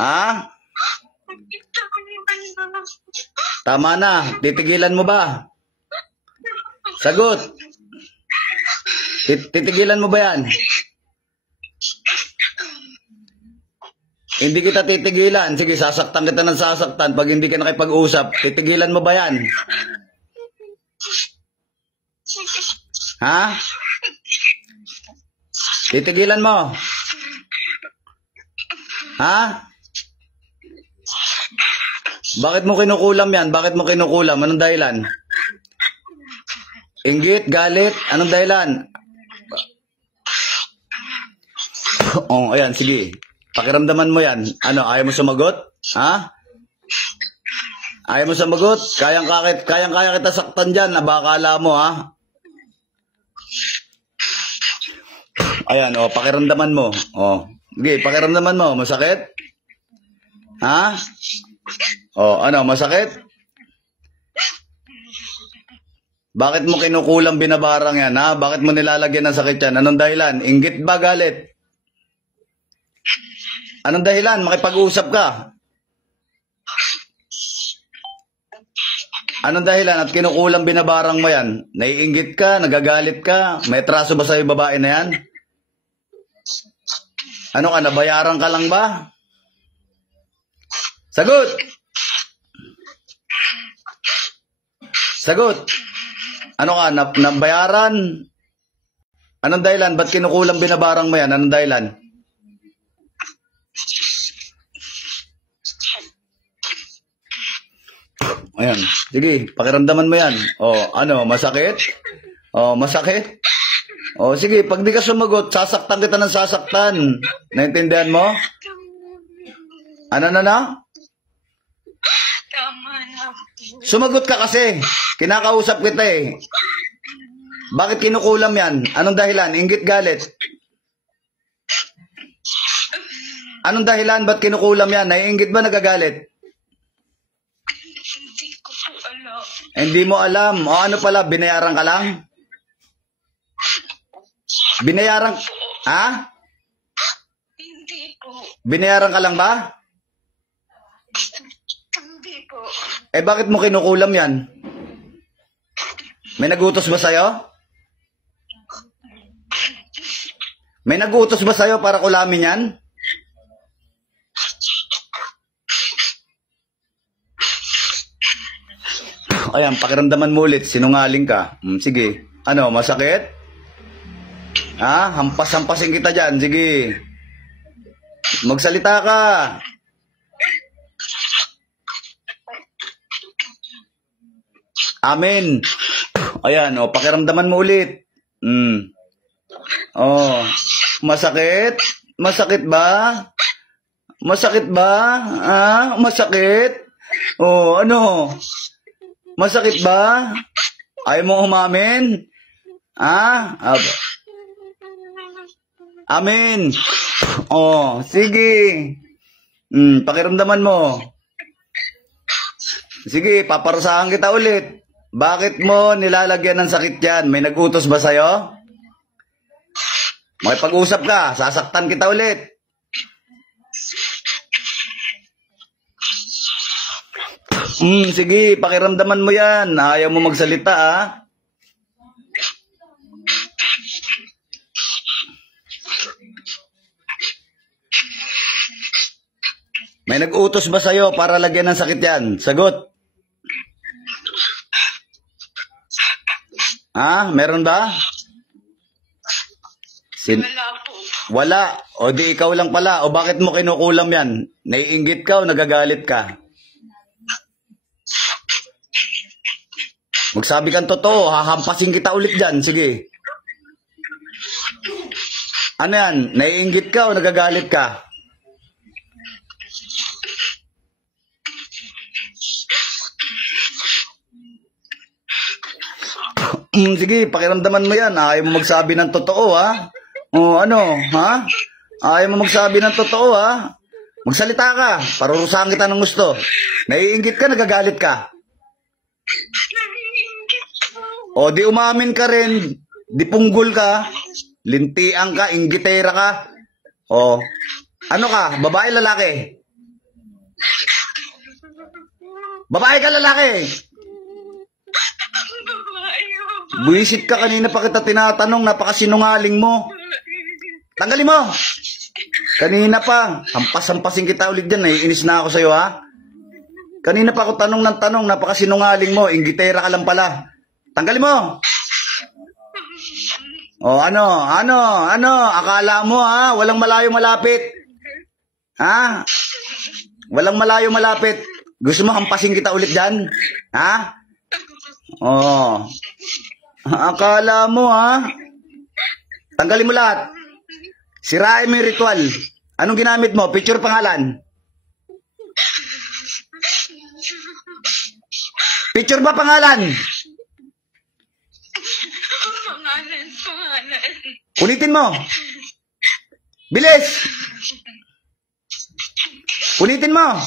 Ha? Tama na. Titigilan mo ba? Sagot. Titigilan mo ba yan? Hindi kita titigilan. Sige, sasaktan kita ng sasaktan. Pag hindi ka nakipag-usap, titigilan mo ba yan? Ha? Titigilan mo? Ha? Bakit mo kinukulam yan? Bakit mo kinukulam? Anong dahilan? Inggit? Galit? Anong dahilan? Oh, ayan, sige. Pakiramdaman mo yan. Ano, ayaw mo sumagot? Ha? Ayaw mo sumagot? Kayang-kaya kita saktan dyan. Nabakala mo, ha? Ayan, oh, pakiramdaman mo. Oh, sige, pakiramdaman mo. Masakit? Ha? Oh, ano, masakit? Bakit mo kinukulang binabarang yan, ha? Bakit mo nilalagyan ng sakit yan? Anong dahilan? Inggit ba, galit? Anong dahilan? Makipag-usap ka. Anong dahilan at kinukulang binabarang mo yan? Naiinggit ka? Nagagalit ka? May traso ba sa'yo babae na yan? Ano ka, nabayaran ka lang ba? Sagot! Sagot! Ano ka, nabayaran? Anong dahilan? Ba't kinukulang binabarang mo yan? Anong dahilan? Ayan. Sige, pakiramdaman mo yan. O, ano, masakit? O, masakit? O, sige, pag di ka sumagot, sasaktan kita ng sasaktan. Naintindihan mo? Ano na? Tama na. Sumagot ka kasi. Kinakausap kita eh. Bakit kinukulam yan? Anong dahilan? Inggit, galit? Anong dahilan? Ba't kinukulam yan? Naiinggit ba, nagagalit? Hindi ko po alam. Hindi mo alam. O ano pala, binayaran ka lang? Binayaran... Ha? Hindi po. Binayaran ka lang ba? Hindi po. Eh bakit mo kinukulam yan? May nagutos ba sa'yo? May nagutos ba sa'yo para kulamin yan? Ayan, pakiramdaman mo ulit. Sinungaling ka. Sige. Ano, masakit? Ha? Hampas-hampasin kita dyan. Sige. Magsalita ka. Amen. Ayan, o, pakiramdaman mo ulit. Oh, masakit? Masakit ba? Masakit ba? Ah, masakit? Oh, ano? Masakit ba? Ayaw mo umamin? Ah? Amen. Oh, sige. Pakiramdaman mo. Sige, paparusahan kita ulit. Bakit mo nilalagyan ng sakit yan? May nagutos ba sa'yo? Makipag-usap ka, sasaktan kita ulit. Sige, pakiramdaman mo yan. Ayaw mo magsalita, ha? May nag-utos ba sa'yo para lagyan ng sakit yan? Sagot. Ha? Meron ba? Wala po. Wala. O di ikaw lang pala. O bakit mo kinukulam yan? Naiinggit ka o nagagalit ka? Magsabi kang totoo. Hahampasin kita ulit dyan. Sige. Ano yan? Naiinggit ka o nagagalit ka? Sige, pakiramdaman mo yan. Ayaw mo magsabi ng totoo, ha? O ano, ha? Ayaw mo magsabi ng totoo, ha? Magsalita ka. Parurusahan kita ng gusto. Naiinggit ka, nagagalit ka? Naiinggit po. O di umamin ka rin. Di punggol ka. Lintian ka, inggitera ka. O, Ano ka? Babae, lalaki? Babae ka, lalaki? Babae. Buwisit ka, kanina pa kita tinatanong, napakasinungaling mo. Tanggalin mo! Kanina pa, hampas-hampasin kita ulit dyan, naiinis na ako sa'yo, ha? Kanina pa ako tanong ng tanong, napakasinungaling mo, inggitera ka lang pala. Tanggalin mo! O, ano, akala mo, ha? Walang malayo malapit. Ha? Walang malayo malapit. Gusto mo hampasin kita ulit dyan? Ha? O, akala mo, ha? Tanggalin mo lahat. Sirain mo yung ritual. Anong ginamit mo? Picture pangalan? Picture ba pangalan? Pangalan. Ulitin mo. Bilis. Ulitin mo.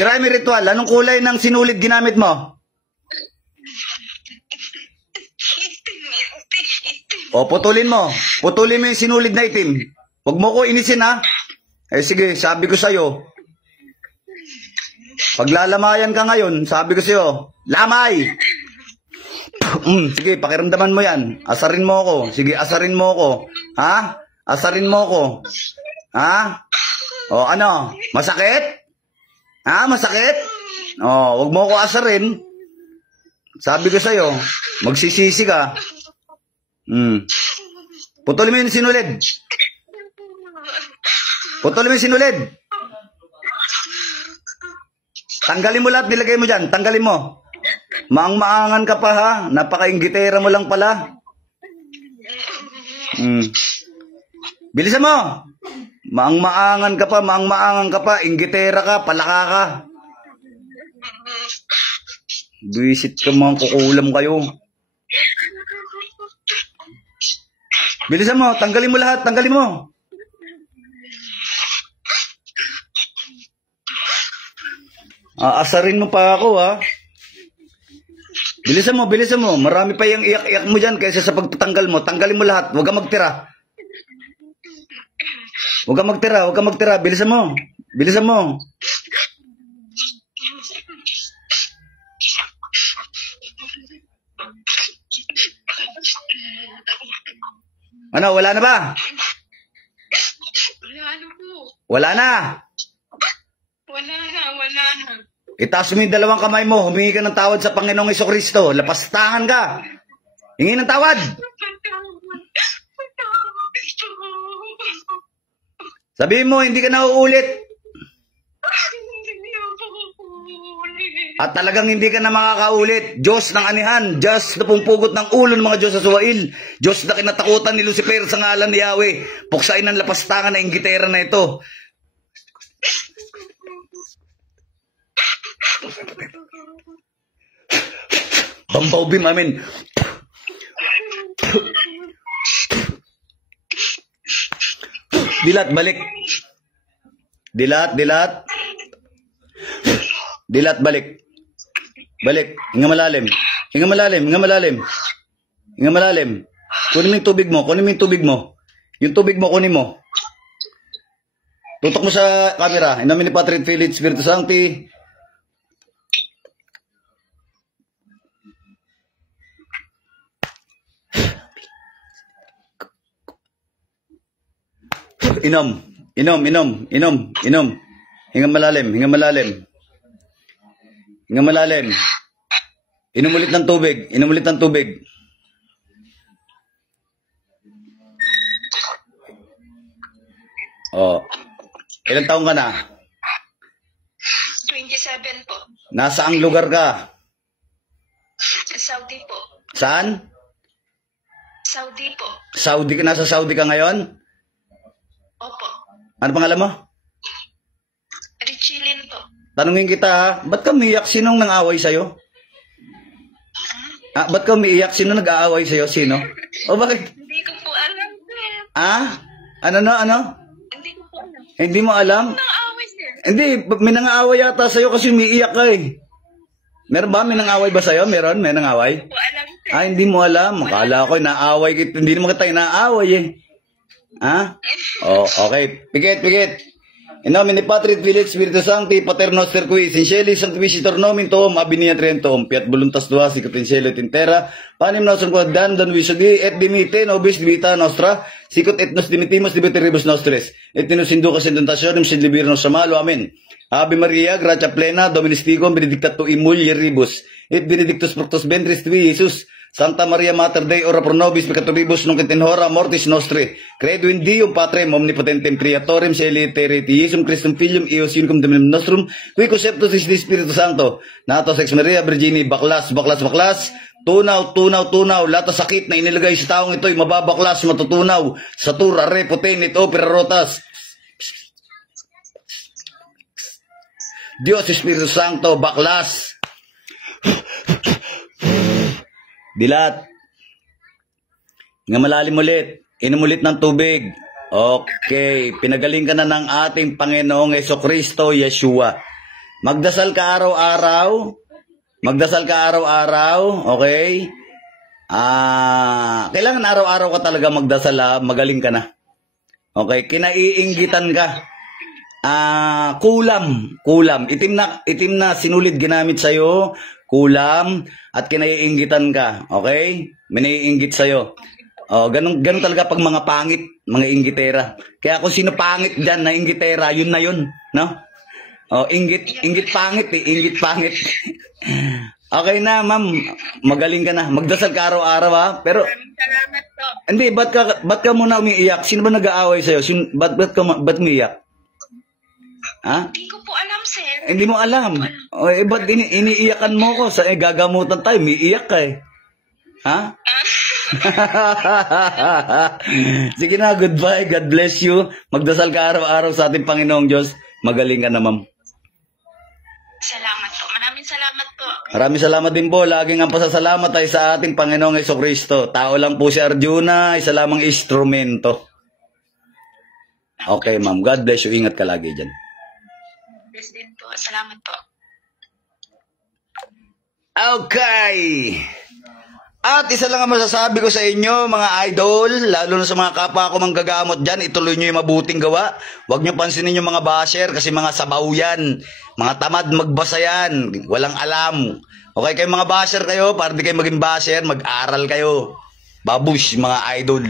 Sirain mo yung ritual. Anong kulay ng sinulid ginamit mo? O, putulin mo. Putulin mo yung sinulid na itim. Huwag mo ko inisin, ha? Eh, sige, sabi ko sa'yo. Paglalamayan ka ngayon, sabi ko sa'yo, lamay! Sige, pakiramdaman mo yan. Asarin mo ako. Sige, asarin mo ako. Ha? Asarin mo ako. Ha? O, ano? Masakit? Ha? Masakit? O, huwag mo ako asarin. Sabi ko sa'yo, magsisisi ka. Putulin mo yung sinulid. Putulin mo yung sinulid. Tanggalin mo lahat, nilagay mo dyan. Tanggalin mo. Maang-maangan ka pa, ha? Napaka-inggitera mo lang pala. Bilisan mo. Maang-maangan ka pa, maang-maangan ka pa. Inggitera ka, palaka ka. Bisit ka, mga kukulam kayo. Bilisan mo, tanggalin mo lahat, tanggalin mo. Aasarin mo pa ako, ha? Bilisan mo, bilisan mo. Marami pa yung iyak-iyak mo dyan kaysa sa pagtatanggal mo. Tanggalin mo lahat, huwag kang magtira. Huwag kang magtira, huwag kang magtira. Bilisan mo, bilisan mo. Ano, wala na ba? Wala na po. Wala na. Wala na. Itaas mo yung dalawang kamay mo. Humingi ka ng tawad sa Panginoong Jesucristo. Lapastangan ka. Hingi ng tawad. Sabihin mo, hindi ka na uulit. At talagang hindi ka na makakaulit. Diyos ng anihan, Diyos na pumpugot ng ulo ng mga Diyos sa suwail, Diyos na kinatakutan ni Lucifer sa ngalan ni Yahweh, puksain ng lapastangan na inggitera na ito. Bambaubim, amin. Dilat, balik. Dilat, balik. Balik. Hinga malalim. Hinga malalim. Kunin mo yung tubig mo. Yung tubig mo, kunin mo. Tutok mo sa camera. In nomine Patri et Filii et Spiritus Sancti. Inom. Hinga malalim. Inom ulit ng tubig. Oh. Ilang taong ka na? 27 po. Nasaang lugar ka? Saudi po. Saan? Saudi po. Nasa Saudi ka ngayon? Opo. Ano pangalan mo? Richilin po. Tanungin kita, ha? Ba't ka umiyak? Sinong nang-away sa'yo? Ba't ka umiiyak? Sino nag-aaway sa'yo? Sino? O bakit? Hindi ko po alam, sir. Ano? Hindi ko po alam. Hindi mo alam? Nang-away, sir. Hindi, may nang-aaway yata sa'yo kasi umiiyak ka eh. Meron ba? May nang-away ba sa'yo? Meron? May nang-away? Hindi ko po alam, Hindi mo alam. Akala ko inaaway kita. Hindi naman kita inaaway eh. Ha? Oh, okay. Pigit. In nomine Patri et Filii et Spiritus Sancti, Pater Noster qui, in caeli sanctificetur nomen tuum, abinia trientum, fiat voluntas tua sicut in cielo et in terra, panem nostrum quotidianum da nobis hodie, et dimitte nobis debita nostra, sicut et nos dimittimus debiteribus nostris, et nos inducas in tentationem, sed libera nos a malo. Amen. Ave Maria, gratia plena, Dominus tecum, benedicta tu in mulieribus, et benedictus fructus ventris tui, Iesus. Santa Maria Mater Dei, ora pro nobis peccatoribus nunc et in hora mortis nostri. Credo in Deum Patrem omnipotentem creatorem caeli et terrae et Iesum Christum Filium eius unicum Dominum nostrum, qui conceptus is de Spiritu Sancto. Natos ex Maria Virgini, baklas. Tunaw. Lahat ng sakit na inilagay sa taong ito'y mababaklas, matutunaw. Satur, are, poten, et opera rotas. Dios Espiritu Santo, baklas. Dilat. Nga malalim ulit. Inom ulit ng tubig. Okay. Pinagaling ka na ng ating Panginoong Jesucristo, Yeshua. Magdasal ka araw-araw. Okay. Kailangan araw-araw ka talaga magdasal, magaling ka na. Okay. Kinaiinggitan ka. Kulam. Itim na sinulid ginamit sa'yo. Kulam at kinaiinggitan ka. Okay? Minaiinggit sa'yo. Ganun talaga pag mga pangit, mga inggitera. Kaya kung sino pangit dyan na inggitera, yun na yun. No? Inggit pangit eh. Inggit pangit. Okay na, ma'am. Magaling ka na. Magdasal ka araw-araw, ha? Pero, Salamat po. hindi, ba't ka muna umiiyak? Sino ba nag-aaway sa'yo? Ba't umiiyak? Ha? Hindi ko po alam, sir. Hindi mo alam. Ba't iniiyakan mo ko? Gagamutan tayo, umiiyak ka eh. Ha? Sige na, goodbye. God bless you. Magdasal ka araw-araw sa ating Panginoong Diyos. Magaling ka na, ma'am. Salamat po. Maraming salamat po. Maraming salamat din po. Laging ang pasasalamat ay sa ating Panginoong Jesucristo. Tao lang po si Arjuna, isa lamang instrumento. Okay, ma'am. God bless you. Ingat ka lagi dyan. Bless din po. Salamat po. Okay. At isa lang ang masasabi ko sa inyo, mga idol, lalo na sa mga kapwa ko manggagamot dyan, ituloy nyo yung mabuting gawa. Huwag nyo pansinin yung mga basher kasi mga sabaw yan. Mga tamad magbasa yan. Walang alam. Okay, kayo mga basher kayo, para di kayo maging basher, mag-aral kayo. Babush, mga idol.